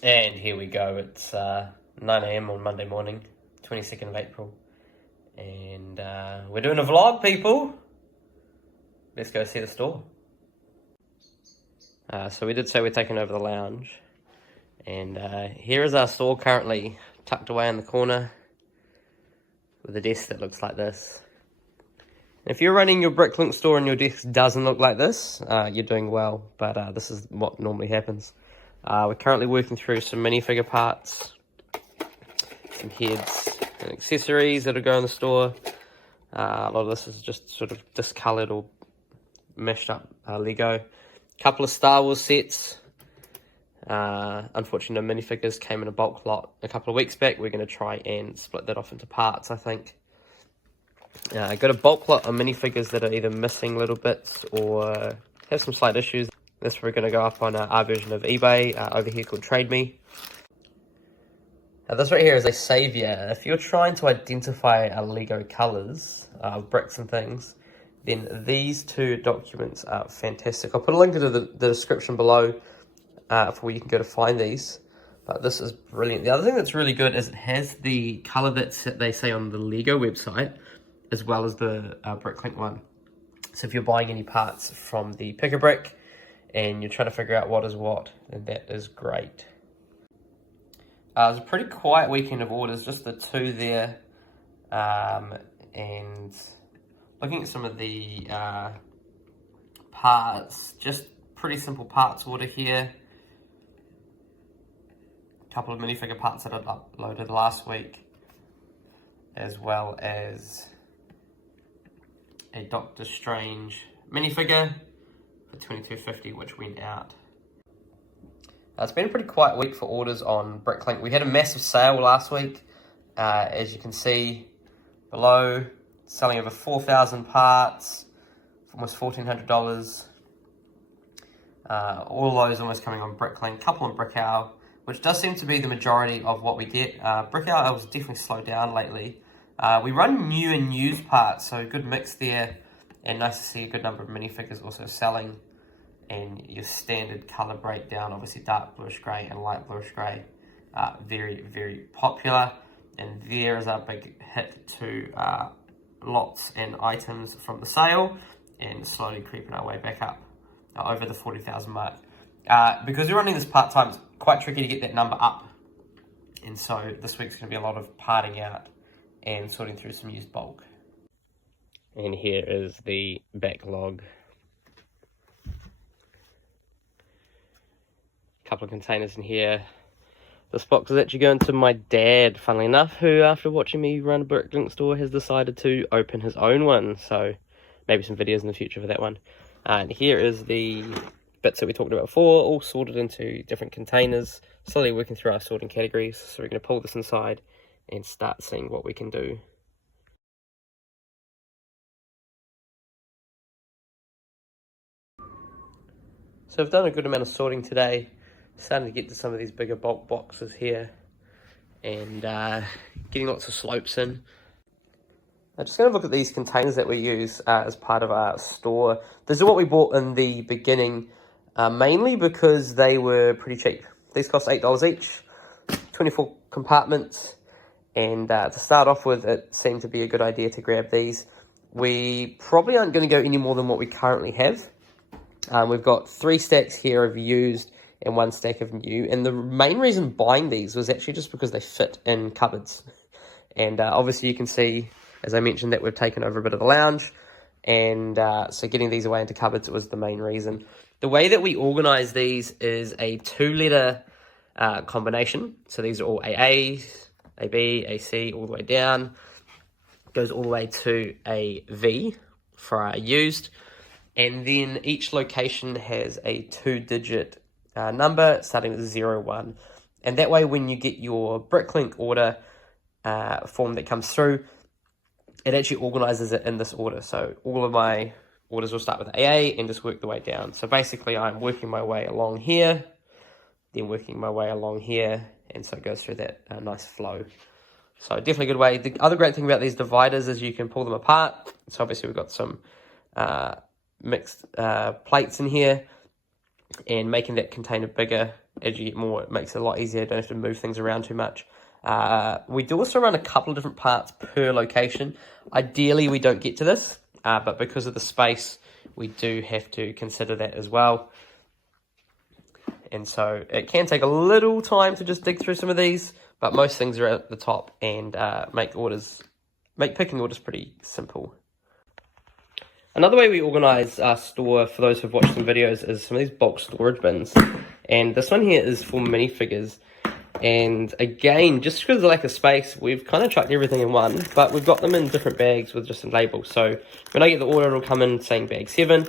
And here we go, it's 9 AM on Monday morning, 22nd of April. And we're doing a vlog, people. Let's go see the store. So we did say we're taking over the lounge. And here is our store currently tucked away in the corner with a desk that looks like this. If you're running your Bricklink store and your desk doesn't look like this, you're doing well, but this is what normally happens. We're currently working through some minifigure parts, some heads and accessories that'll go in the store. A lot of this is just sort of discoloured or meshed up Lego. A couple of Star Wars sets. Unfortunately, no minifigures came in a bulk lot a couple of weeks back. We're going to try and split that off into parts, I think. I got a bulk lot of minifigures that are either missing little bits or have some slight issues. This we're going to go up on our version of eBay over here called TradeMe. This right here is a saviour. If you're trying to identify Lego colours, bricks and things, then these two documents are fantastic. I'll put a link into the description below for where you can go to find these. But this is brilliant. The other thing that's really good is it has the colour that they say on the Lego website, as well as the Bricklink one. So if you're buying any parts from the Pick-a-Brick and you're trying to figure out what is what, then that is great. It was a pretty quiet weekend of orders, just the two there. And looking at some of the parts, just pretty simple parts order here. A couple of minifigure parts that I uploaded last week, as well as a Doctor Strange minifigure for $22.50, which went out. It's been a pretty quiet week for orders on Bricklink. We had a massive sale last week, as you can see below, selling over 4,000 parts for almost $1,400. All those almost coming on Bricklink, a couple on BrickOwl, which does seem to be the majority of what we get. BrickOwl has definitely slowed down lately. We run new and used parts, so a good mix there, and nice to see a good number of minifigures also selling. And your standard colour breakdown, obviously dark bluish grey and light bluish grey, very, very popular. And there is our big hit to lots and items from the sale, and slowly creeping our way back up over the 40,000 mark. Because we're running this part-time, it's quite tricky to get that number up. And so this week's going to be a lot of parting out and sorting through some used bulk. And here is the backlog. Couple of containers in here. This box is actually going to my dad, funnily enough, who after watching me run a Bricklink store has decided to open his own one, so maybe some videos in the future for that one. And here is the bits that we talked about before, all sorted into different containers, slowly working through our sorting categories. So we're going to pull this inside and start seeing what we can do. So I've done a good amount of sorting today. Starting to get to some of these bigger bulk boxes here, and getting lots of slopes in. I'm just going to look at these containers that we use as part of our store. These are what we bought in the beginning, mainly because they were pretty cheap. These cost $8 each, 24 compartments, and to start off with, it seemed to be a good idea to grab these. We probably aren't going to go any more than what we currently have. We've got 3 stacks here of used and 1 stack of new, and the main reason buying these was actually just because they fit in cupboards. And obviously you can see, as I mentioned, that we've taken over a bit of the lounge, and so getting these away into cupboards was the main reason. The way that we organize these is a 2-letter combination. So these are all AA, AB, AC, all the way down. Goes all the way to a V for our used, and then each location has a 2-digit number starting with 01, and that way when you get your Bricklink order form that comes through, it actually organizes it in this order. So all of my orders will start with AA and just work the way down. So basically I'm working my way along here, then working my way along here, and so it goes through that nice flow. So definitely a good way. The other great thing about these dividers is you can pull them apart. So obviously we've got some mixed plates in here, and making that container bigger as you get more, it makes it a lot easier. You don't have to move things around too much. We do also run a couple of different parts per location. Ideally, we don't get to this, but because of the space, we do have to consider that as well. And so it can take a little time to just dig through some of these, but most things are at the top and make picking orders pretty simple. Another way we organize our store, for those who've watched some videos, is some of these bulk storage bins. And this one here is for minifigures. And again, just because of the lack of space, we've kind of chucked everything in one, but we've got them in different bags with just some labels. So when I get the order, it'll come in saying bag 7,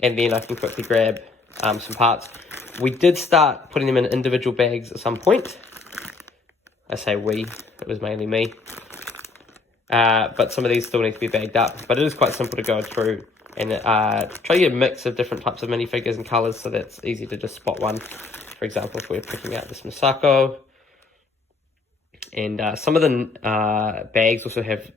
and then I can quickly grab some parts. We did start putting them in individual bags at some point. I say we, it was mainly me. But some of these still need to be bagged up. But it is quite simple to go through and try to get a mix of different types of minifigures and colours, so that's easy to just spot one. For example, if we're picking out this Masako. And some of the bags also have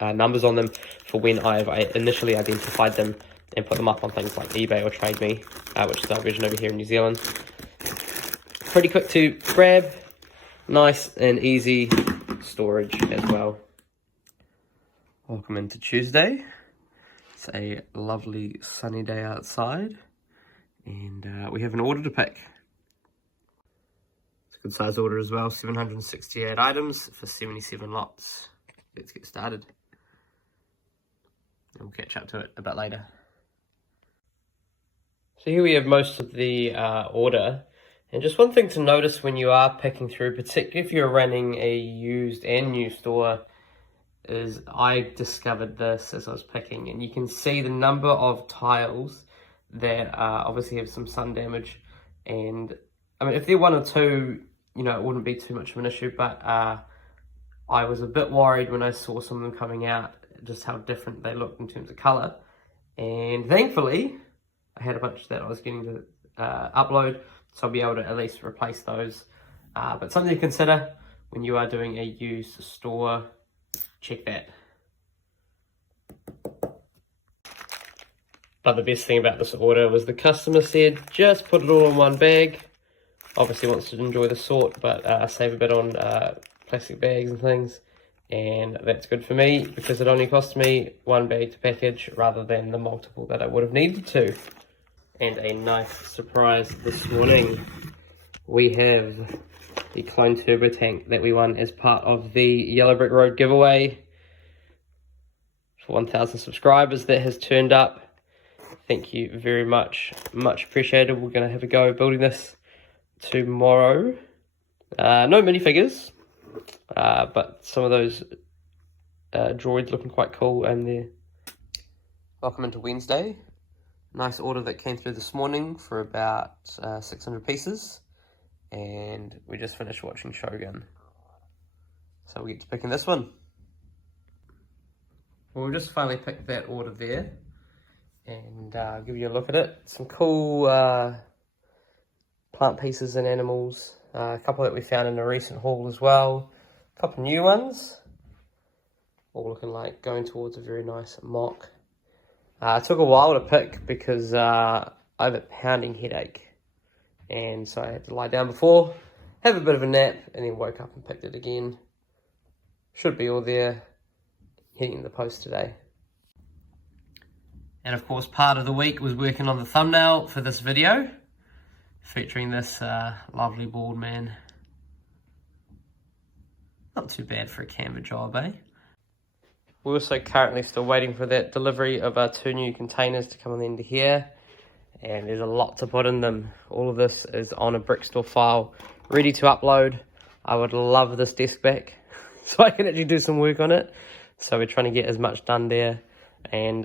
numbers on them for when I initially identified them and put them up on things like eBay or TradeMe, which is our version over here in New Zealand. Pretty quick to grab, nice and easy storage as well. Welcome into Tuesday. It's a lovely sunny day outside, and we have an order to pick. It's a good size order as well, 768 items for 77 lots. Let's get started. And we'll catch up to it a bit later. So here we have most of the order, and just one thing to notice when you are picking through, particularly if you're running a used and new store, is I discovered this as I was picking, and you can see the number of tiles that obviously have some sun damage. And I mean, if they're one or two, you know, it wouldn't be too much of an issue, but I was a bit worried when I saw some of them coming out, just how different they looked in terms of colour. And thankfully, I had a bunch that I was getting to upload, so I'll be able to at least replace those. But something to consider when you are doing a used store, check that. But the best thing about this order was the customer said, just put it all in one bag. Obviously wants to enjoy the sort, but save a bit on plastic bags and things. And that's good for me, because it only cost me one bag to package rather than the multiple that I would have needed to. And a nice surprise this morning. We have the clone turbo tank that we won as part of the Yellow Brick Road giveaway for 1,000 subscribers that has turned up. Thank you very much. Much appreciated. We're going to have a go building this tomorrow. No minifigures, but some of those droids looking quite cool in there. Welcome into Wednesday. Nice order that came through this morning for about 600 pieces. And we just finished watching Shogun. So we get to picking this one. Well, we'll just finally picked that order there. And give you a look at it. Some cool plant pieces and animals. A couple that we found in a recent haul as well. A couple new ones. All looking like going towards a very nice mock. It took a while to pick because I have a pounding headache. And so I had to lie down before, have a bit of a nap, and then woke up and picked it again. Should be all there, hitting the post today. And of course, part of the week was working on the thumbnail for this video, featuring this lovely bald man. Not too bad for a Canva job, eh? We're also currently still waiting for that delivery of our 2 new containers to come on the end of here. And there's a lot to put in them. All of this is on a Brick Store file, ready to upload. I would love this desk back, so I can actually do some work on it. So we're trying to get as much done there. And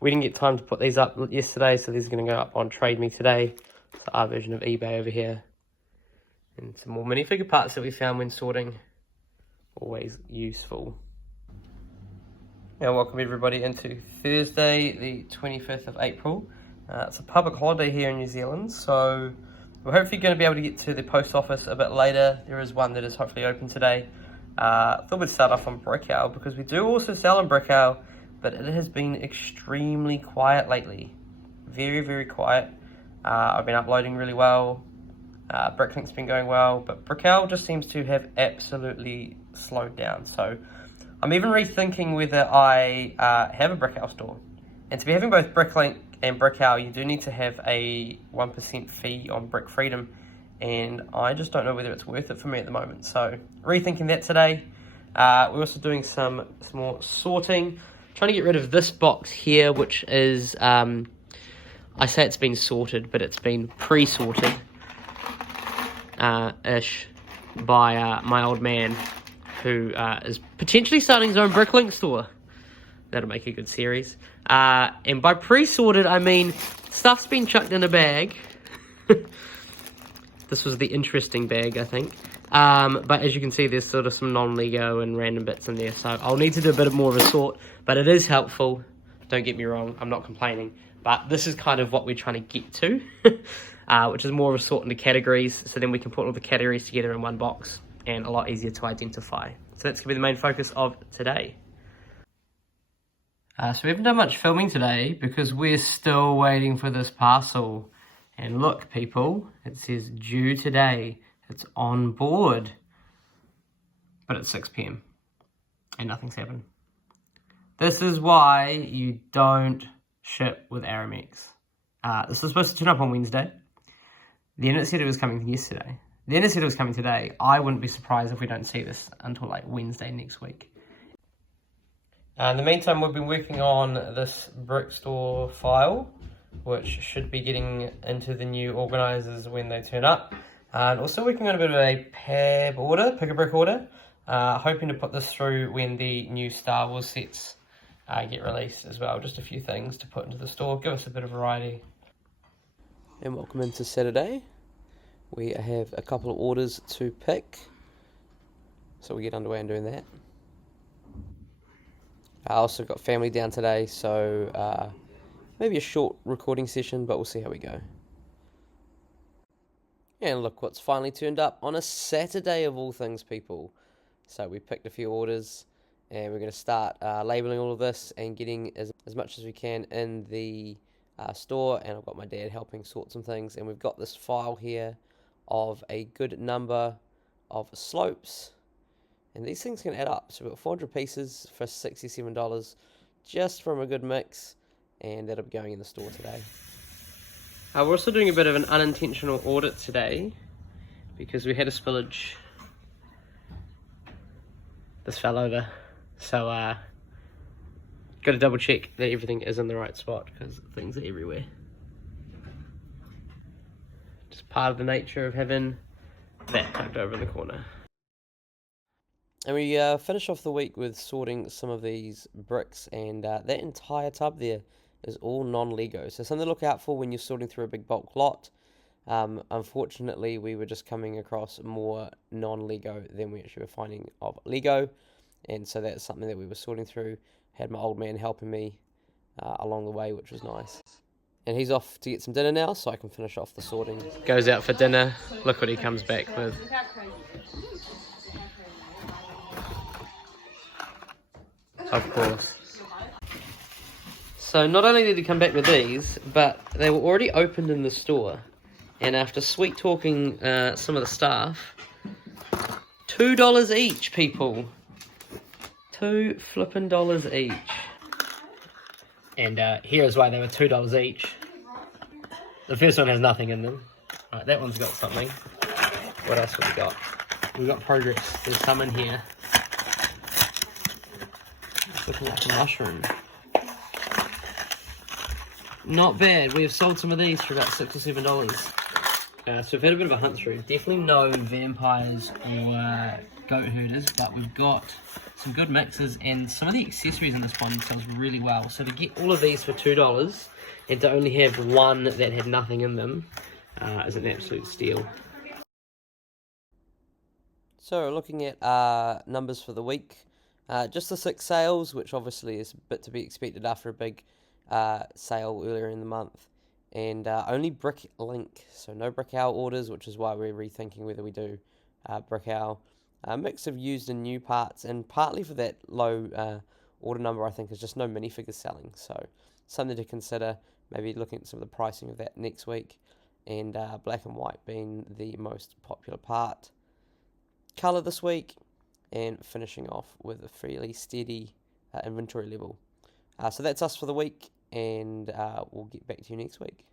we didn't get time to put these up yesterday, so these are going to go up on TradeMe today. So our version of eBay over here. And some more minifigure parts that we found when sorting. Always useful. Now welcome everybody into Thursday, the 25th of April. It's a public holiday here in New Zealand, so we're hopefully going to be able to get to the post office a bit later. There is one that is hopefully open today. I thought we'd start off on BrickOwl, because we do also sell on BrickOwl, but it has been extremely quiet lately. Very, very quiet. I've been uploading really well. Bricklink's been going well, but BrickOwl just seems to have absolutely slowed down. So I'm even rethinking whether I have a BrickOwl store. And to be having both Bricklink and BrickOwl, you do need to have a 1% fee on Brick Freedom, and I just don't know whether it's worth it for me at the moment. So rethinking that today. We're also doing some more sorting, trying to get rid of this box here, which is I say it's been sorted, but it's been pre-sorted ish by my old man, who is potentially starting his own Bricklink store. That'll make a good series. And by pre-sorted, I mean stuff's been chucked in a bag. This was the interesting bag, I think. But as you can see, there's sort of some non-Lego and random bits in there. So I'll need to do a bit more of a sort, but it is helpful. Don't get me wrong, I'm not complaining. But this is kind of what we're trying to get to, which is more of a sort into categories. So then we can put all the categories together in one box and a lot easier to identify. So that's going to be the main focus of today. So we haven't done much filming today because we're still waiting for this parcel. And look, people, it says due today. It's on board. But it's 6 p.m. and nothing's happened. This is why you don't ship with Aramex. This was supposed to turn up on Wednesday. The internet said it was coming yesterday. The internet said it was coming today. I wouldn't be surprised if we don't see this until like Wednesday next week. In the meantime, we've been working on this Brick Store file, which should be getting into the new organisers when they turn up. And also working on a bit of a PAB order, pick a brick order. Hoping to put this through when the new Star Wars sets get released as well. Just a few things to put into the store, give us a bit of variety. And welcome into Saturday. We have a couple of orders to pick, so we get underway in doing that. I also got family down today, so maybe a short recording session, but we'll see how we go. And look what's finally turned up on a Saturday of all things, people. So we picked a few orders, and we're going to start labelling all of this and getting as much as we can in the store. And I've got my dad helping sort some things, and we've got this file here of a good number of slopes. And these things can add up. So we've got 400 pieces for $67 just from a good mix. And that'll be going in the store today. We're also doing a bit of an unintentional audit today because we had a spillage. This fell over. So, got to double check that everything is in the right spot because things are everywhere. Just part of the nature of having that tucked over in the corner. And we finish off the week with sorting some of these bricks, and that entire tub there is all non-Lego. So something to look out for when you're sorting through a big bulk lot. Unfortunately, we were just coming across more non-Lego than we actually were finding of Lego. And so that's something that we were sorting through. Had my old man helping me along the way, which was nice. And he's off to get some dinner now, so I can finish off the sorting. Goes out for dinner. Look what he comes back with. Of course. So not only did he come back with these, but they were already opened in the store. And after sweet talking some of the staff, $2 each, people. $2 flippin' each. And here's why they were $2 each. The first one has nothing in them. Right, that one's got something. What else have we got? We've got progress. There's some in here. It's looking like a mushroom. Not bad. We have sold some of these for about $6 or $7. So we've had a bit of a hunt through. Definitely no vampires or goat herders, but we've got some good mixes, and some of the accessories in this one sells really well. So to get all of these for $2 and to only have one that had nothing in them is an absolute steal. So looking at numbers for the week, just the 6 sales, which obviously is a bit to be expected after a big sale earlier in the month, and only Bricklink, so no BrickOwl orders, which is why we're rethinking whether we do BrickOwl. A mix of used and new parts, and partly for that low order number, I think, is just no minifigures selling, so something to consider, maybe looking at some of the pricing of that next week. and black and white being the most popular part. Colour this week, and finishing off with a fairly steady inventory level. So that's us for the week, and we'll get back to you next week.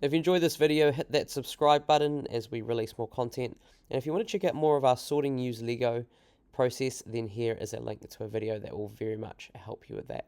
If you enjoyed this video, hit that subscribe button as we release more content. And if you want to check out more of our sorting used Lego process, then here is a link to a video that will very much help you with that.